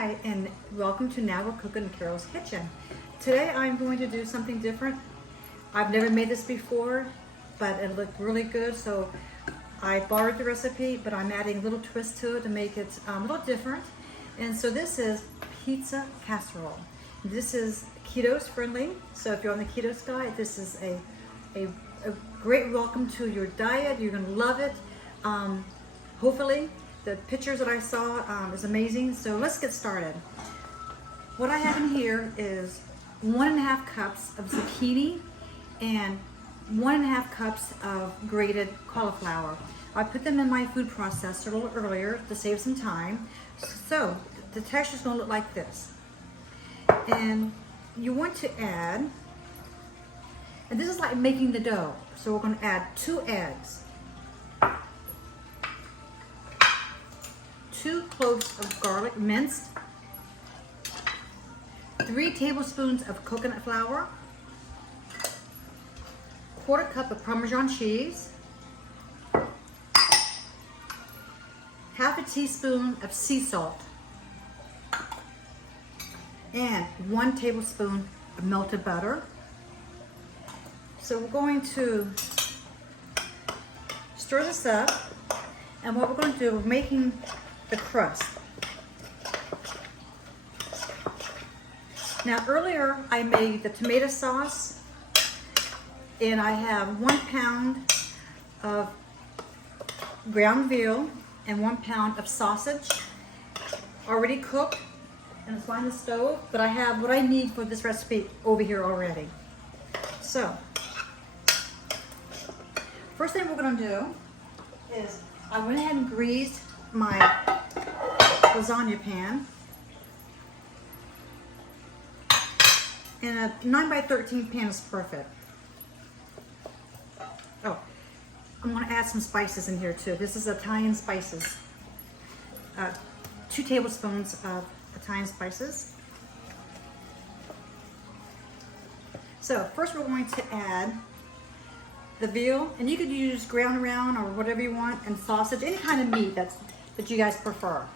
Hi, and welcome to Now We're Cooking in Carol's Kitchen. Today I'm going to do something different. I've never made this before, but it looked really good, so I borrowed the recipe, but I'm adding a little twist to it to make it a little different. And so this is pizza casserole. This is keto friendly, so if you're on the keto diet, this is a great welcome to your diet. You're gonna love it. Hopefully. The pictures that I saw is amazing. So let's get started. What I have in here is 1.5 cups of zucchini and 1.5 cups of grated cauliflower. I put them in my food processor a little earlier to save some time. So the texture is going to look like this. And you want to add, and this is like making the dough. So we're going to add 2 eggs. 2 cloves of garlic minced, 3 tablespoons of coconut flour, 1/4 cup of Parmesan cheese, 1/2 teaspoon of sea salt, and 1 tablespoon of melted butter. So we're going to stir this up, and what we're going to do, we're making the crust. Now earlier I made the tomato sauce, and I have 1 pound of ground veal and 1 pound of sausage already cooked, and it's on the stove, but I have what I need for this recipe over here already. So first thing we're going to do is I went ahead and greased my lasagna pan, and a 9x13 pan is perfect. Oh, I'm going to add some spices in here too. This is Italian spices. 2 tablespoons of Italian spices. So first we're going to add the veal, and you could use ground round or whatever you want, and sausage, any kind of meat that you guys prefer.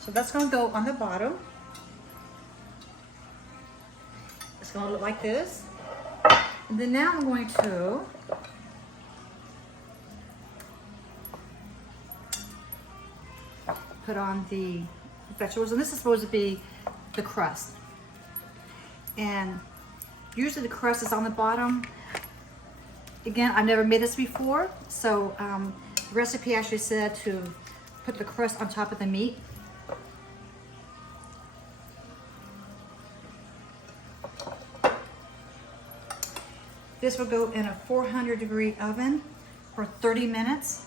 So that's going to go on the bottom. It's going to look like this. And then now I'm going to put on the vegetables, and this is supposed to be the crust. And usually the crust is on the bottom. Again, I've never made this before, so the recipe actually said to put the crust on top of the meat. This will go in a 400-degree oven for 30 minutes.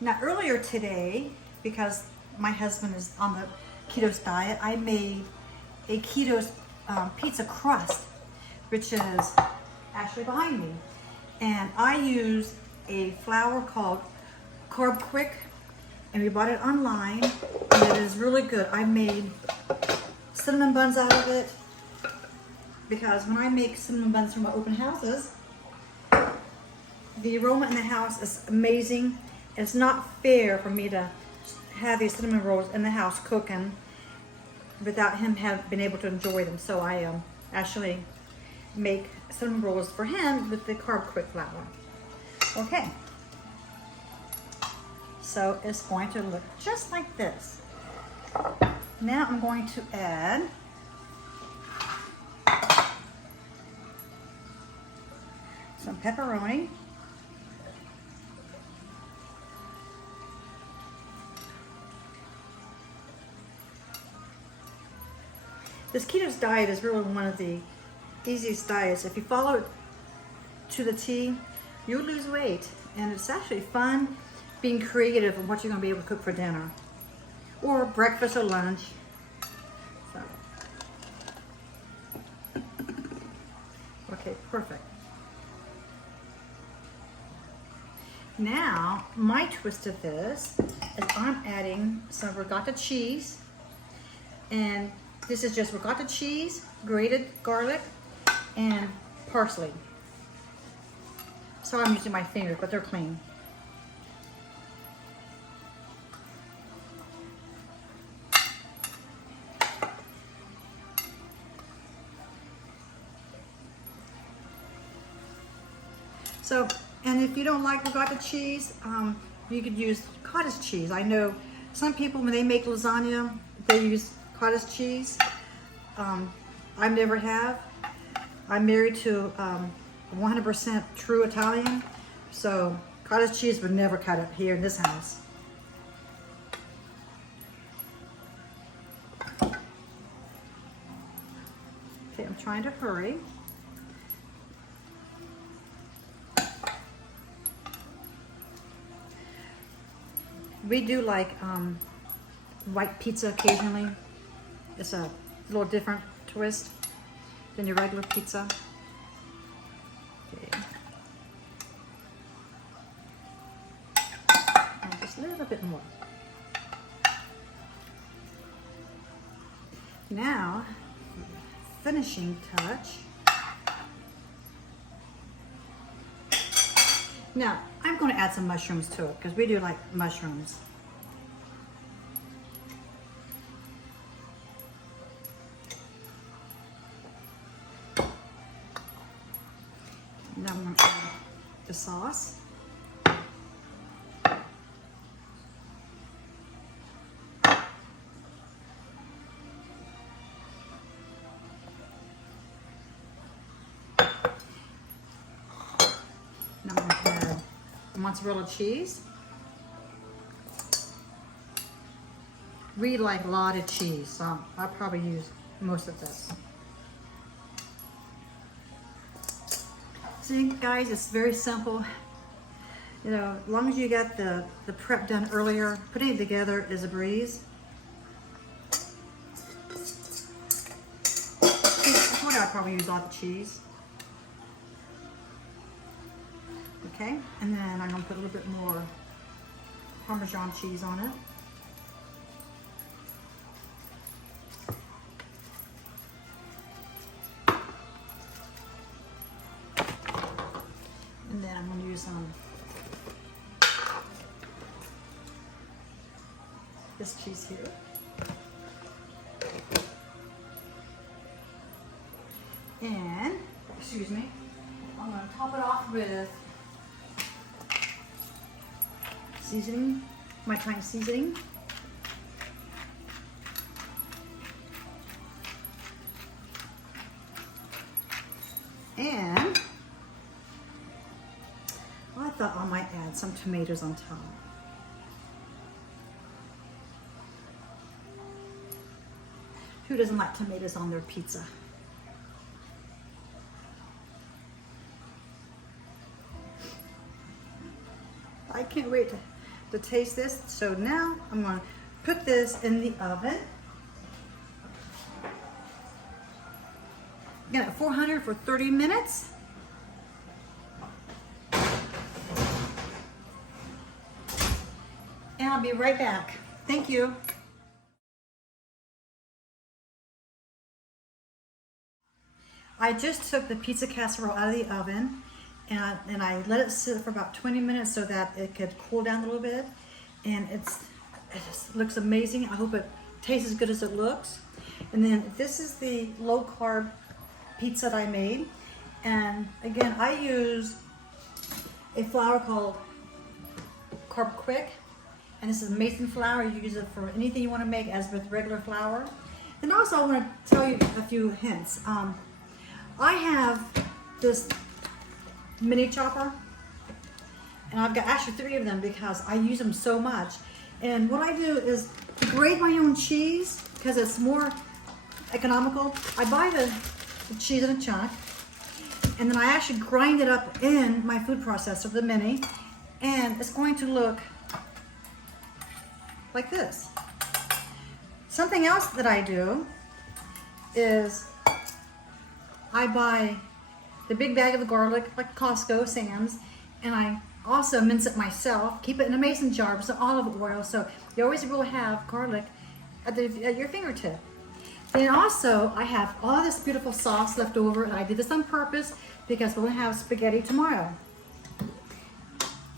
Now earlier today, because my husband is on the keto diet, I made a keto pizza crust, which is actually behind me. And I use a flour called Carb Quick, and we bought it online, and it is really good. I made cinnamon buns out of it, because when I make cinnamon buns from my open houses, the aroma in the house is amazing. It's not fair for me to have these cinnamon rolls in the house cooking without him been able to enjoy them. So I actually make cinnamon rolls for him with the Carb Quick flour. Okay, so it's going to look just like this. Now I'm going to add some pepperoni, this keto diet is really one of the easiest diets. If you follow it to the T, you'll lose weight, and it's actually fun being creative in what you're going to be able to cook for dinner or breakfast or lunch. So. Okay, perfect. Now my twist of this is I'm adding some ricotta cheese, and this is just ricotta cheese, grated garlic, and parsley. So I'm using my fingers, but they're clean. So, and if you don't like ricotta cheese, you could use cottage cheese. I know some people, when they make lasagna, they use cottage cheese. I never have. I'm married to 100% true Italian, so cottage cheese would never cut it here in this house. Okay, I'm trying to hurry. We do like white pizza occasionally. It's a little different twist than your regular pizza. Okay. And just a little bit more. Now, finishing touch. Now, I'm going to add some mushrooms to it because we do like mushrooms. Now I'm going to add the sauce. Now I'm going to add mozzarella cheese. We like a lot of cheese, so I'll probably use most of this. See, guys, it's very simple. You know, as long as you got the prep done earlier, putting it together is a breeze. I told you I'd probably use a lot of cheese. Okay, and then I'm gonna put a little bit more Parmesan cheese on it. And then I'm gonna use this cheese here. And, excuse me, I'm gonna top it off with seasoning, my thyme seasoning. And I thought I might add some tomatoes on top. Who doesn't like tomatoes on their pizza? I can't wait to taste this. So now I'm going to put this in the oven. Again, at 400 for 30 minutes. And I'll be right back. Thank you. I just took the pizza casserole out of the oven and I let it sit for about 20 minutes so that it could cool down a little bit. And it just looks amazing. I hope it tastes as good as it looks. And then this is the low carb pizza that I made. And again, I use a flour called Carb Quick. And this is amazing flour. You use it for anything you want to make as with regular flour. And also I want to tell you a few hints. I have this mini chopper, and I've got actually 3 of them because I use them so much. And what I do is to grate my own cheese because it's more economical. I buy the cheese in a chunk, and then I actually grind it up in my food processor, the mini, and it's going to look like this. Something else that I do is I buy the big bag of the garlic, like Costco, Sam's, and I also mince it myself, keep it in a mason jar with some olive oil, so you always will have garlic at your fingertip. Then also, I have all this beautiful sauce left over, and I did this on purpose because we're gonna have spaghetti tomorrow.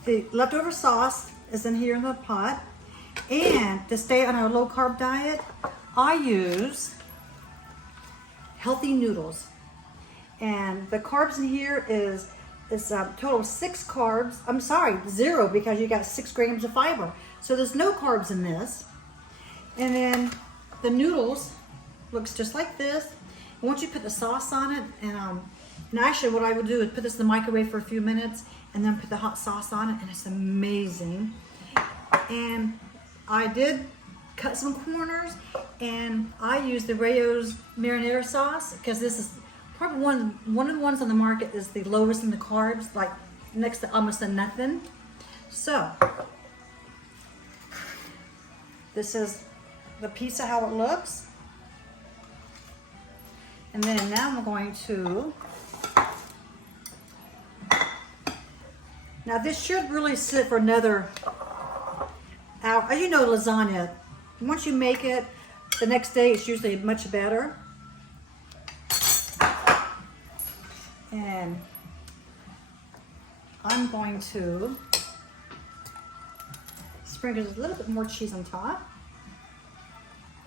The leftover sauce is in here in the pot, and to stay on a low carb diet, I use healthy noodles. And the carbs in here is It's a total of 6 carbs. I'm sorry, 0 because you got 6 grams of fiber. So there's no carbs in this. And then the noodles looks just like this. And once you put the sauce on it, and actually what I would do is put this in the microwave for a few minutes and then put the hot sauce on it, and it's amazing. And I did cut some corners, and I used the Rayo's marinara sauce because this is probably one of the ones on the market is the lowest in the carbs, like next to almost to nothing. So this is the pizza, how it looks. And then now I'm going to, now this should really sit for another hour. You know lasagna, once you make it, the next day it's usually much better. And I'm going to sprinkle a little bit more cheese on top.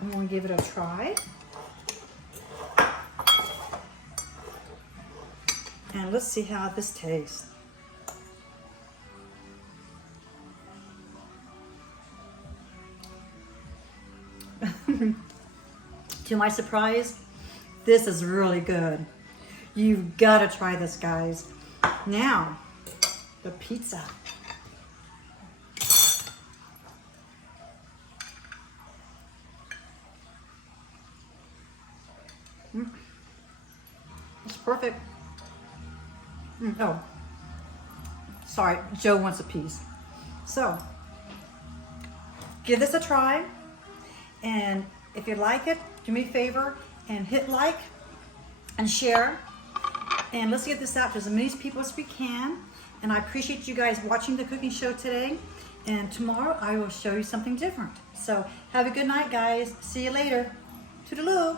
I'm going to give it a try. And let's see how this tastes. To my surprise, this is really good. You've got to try this, guys. Now, the pizza. It's perfect. Oh, sorry, Joe wants a piece. So, give this a try. And if you like it, do me a favor and hit like and share. And let's get this out to as many people as we can. And I appreciate you guys watching the cooking show today. And tomorrow I will show you something different. So have a good night, guys. See you later. Toodaloo.